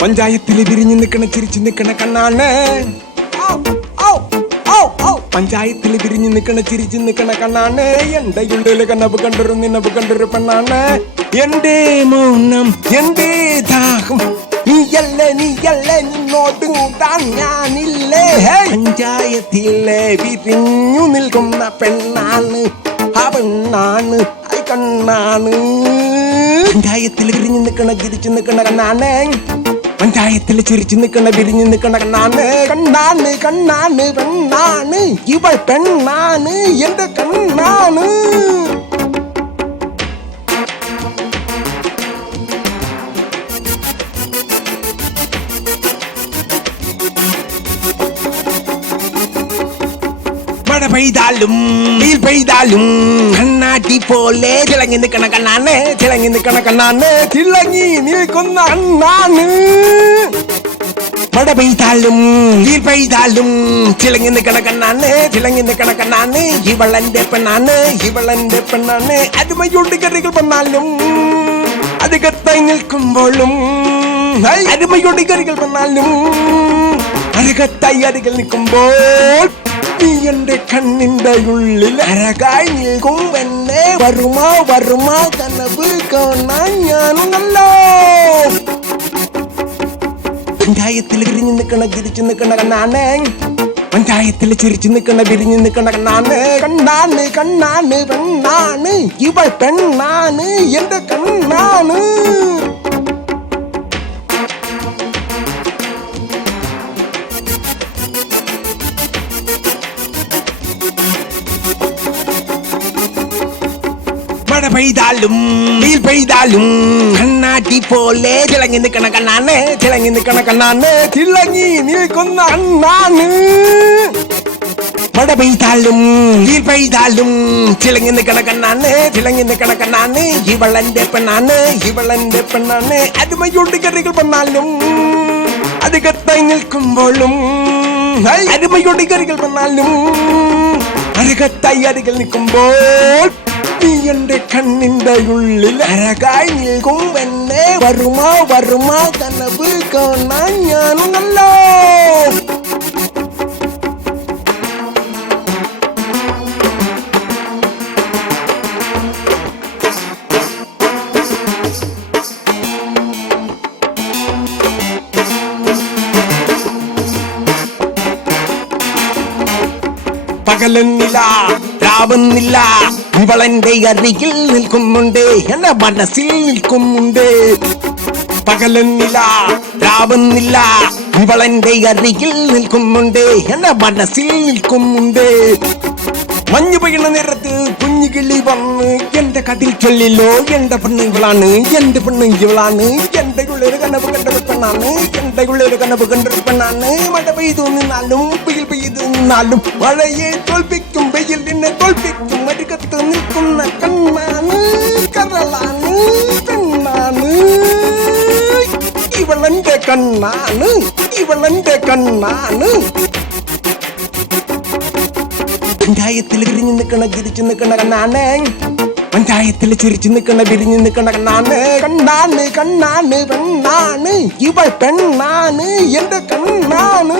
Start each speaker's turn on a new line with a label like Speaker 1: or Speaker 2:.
Speaker 1: പഞ്ചായത്തിൽ വിരിഞ്ഞു നിൽക്കണ ചിരിച്ചു നിൽക്കണ കണ്ണാണ്. പഞ്ചായത്തിൽ വിരിഞ്ഞു നിൽക്കണ ചിരിച്ചു നിൽക്കണ കണ്ണാണ്. എന്റെ ഉള്ളിൽ കണ്ണപ്പ് കണ്ടൊരു നിന്നപ്പ് കണ്ടൊരു പെണ്ണാണ്. എന്റെ മൗനം എന്റെ ദാഹം നീയല്ലേ നീയല്ലേ നിന്നോട്ട് ഞാനില്ലേ? പഞ്ചായത്തിലെ വിരിഞ്ഞു നിൽക്കുന്ന പെണ്ണാണ്. പെണ്ണാണ്. ഐ കണ്ണാണ്. പഞ്ചായത്തിൽ വിരിഞ്ഞു നിൽക്കണ ചിരിച്ചു നിൽക്കണ കണ്ണാണ്. പഞ്ചായത്തിൽ ചിരിച്ചു നിൽക്കണ വിരിഞ്ഞു നിൽക്കണ കണ്ണാണ്. കണ്ണാണ് കണ്ണാണ് പെണ്ണാണ്. ഇവൾ പെണ്ണാണ്. എന്റെ കണ്ണാണ്. മഴ പെയ്താലും വെയിൽ പെയ്താലും കണ്ണാട്ടി പോലെ തിളങ്ങി നിൽക്കണ കണ്ണാണ് തിളങ്ങി നിൽക്കണ കണ്ണാണ് തിളങ്ങി നിൽക്കുന്ന അണ്ണാണ് മഴ പെയ്താലും വെയിൽ പെയ്താലും തിളങ്ങി നിൽക്കണ കണ്ണാണ് തിളങ്ങി നിൽക്കണ കണ്ണാണ് ഇവളന്റെ പെണ്ണാണ് ഇവളന്റെ പെണ്ണാണ്. അരുമയുണ്ട് കറികൾ വന്നാലും അധികത്തായി നിൽക്കുമ്പോഴും അരുമയുണ്ട് കറികൾ വന്നാലും അരകത്തായി അരികിൽ നിൽക്കുമ്പോൾ നീ എന്റെ കണ്ണിന്റെ ഉള്ളിൽ അരകായി നിൽക്കും എന്നെ വരുമാ വരുമാ കനവ് കാണാൻ ഞാനുണ്ടല്ലോ. പഞ്ചായത്തിൽ വിരിഞ്ഞു നിൽക്കണ തിരിച്ചു നിൽക്കണ കണ്ണാണ്. പഞ്ചായത്തിൽ ചിരിച്ചു നിൽക്കണ വിരിഞ്ഞു നിൽക്കണ കണ്ണാണ്. കണ്ണാണ് കണ്ണാണ് പെണ്ണാണ്. ഇവൾ പെണ്ണാണ്. മഴ പെയ്താലും വെയിൽ പെയ്താലും കണ്ണാടി പോലെ തിളങ്ങി നിൽക്കണ കണ്ണാണ് തിളങ്ങി നിൽക്കണ കണ്ണാണ് തിളങ്ങി നിൽക്കുന്ന കണ്ണാണ്. മഴ പെയ്താലും വെയിൽ പെയ്താലും തിളങ്ങി നിൽക്കണ കണ്ണാണ് തിളങ്ങി നിൽക്കണ കണ്ണാണ് ഇവളന്റെ പെണ്ണാണ് ഇവളന്റെ പെണ്ണാണ്. അരുമയുണ്ട് കറികൾ വന്നാലും അധികത്തായി നിൽക്കുമ്പോഴും ഹൈ, കറികൾ വന്നാലും അരകത്തായി അരികിൽ നിൽക്കുമ്പോൾ നീ എന്റെ കണ്ണിന്റെ ഉള്ളിൽ അരകായി നിൽക്കും എന്നെ വരുമാ വരുമാ കനവ് കാണാൻ ഞാനുണ്ടല്ലോ പകലെന്നില്ല രാവുന്നില്ല. ഇവളെന്റെ അരികിൽ നിൽക്കുന്നുണ്ട്. എന്റെ മനസ്സിൽ നിൽക്കുന്നുണ്ട്. പകലെന്നില്ല രാവുന്നില്ല ഇവളെന്റെ അരികിൽ നിൽക്കുന്നുണ്ട്. എന്റെ മനസ്സിൽ നിൽക്കുന്നുണ്ട്. മഞ്ഞു പെയ്യുന്ന നേരത്ത് കുഞ്ഞു കിളി വന്ന് എന്റെ കതിൽ ചൊല്ലില്ലോ എന്റെ പെണ്ണ് ഇവളാണ് എന്റെ പെണ്ണ് ഇവളാണ് എന്റെ ഉള്ളൊരു കനവ് കണ്ടൊരു പെണ്ണാണ് എന്റെ ഉള്ളൊരു കനവ് കണ്ടൊരു പെണ്ണാണ്. മഴ പെയ്തു നിന്നാലും വെയിൽ പെയ്തു നിന്നാലും മഴയെ തോൽപ്പിക്കും വെയിൽ നിന്നെ തോൽപ്പിക്കും അരികത്ത് നിൽക്കുന്ന കണ്ണാണ് കരളാണ് പെണ്ണാണ്. ഇവളെന്റെ കണ്ണാണ് ഇവളെന്റെ കണ്ണാണ്. പഞ്ചായത്തിൽ വിരിഞ്ഞു നിൽക്കണ ചിരിച്ചു നിൽക്കണ കണ്ണാണ്. പഞ്ചായത്തിൽ ചിരിച്ചു നിൽക്കണ വിരിഞ്ഞു നിൽക്കണ കണ്ണാണ്. കണ്ണാണ് കണ്ണാണ് പെണ്ണാണ്. ഇവൾ പെണ്ണാണ്. എന്റെ കണ്ണാണ്.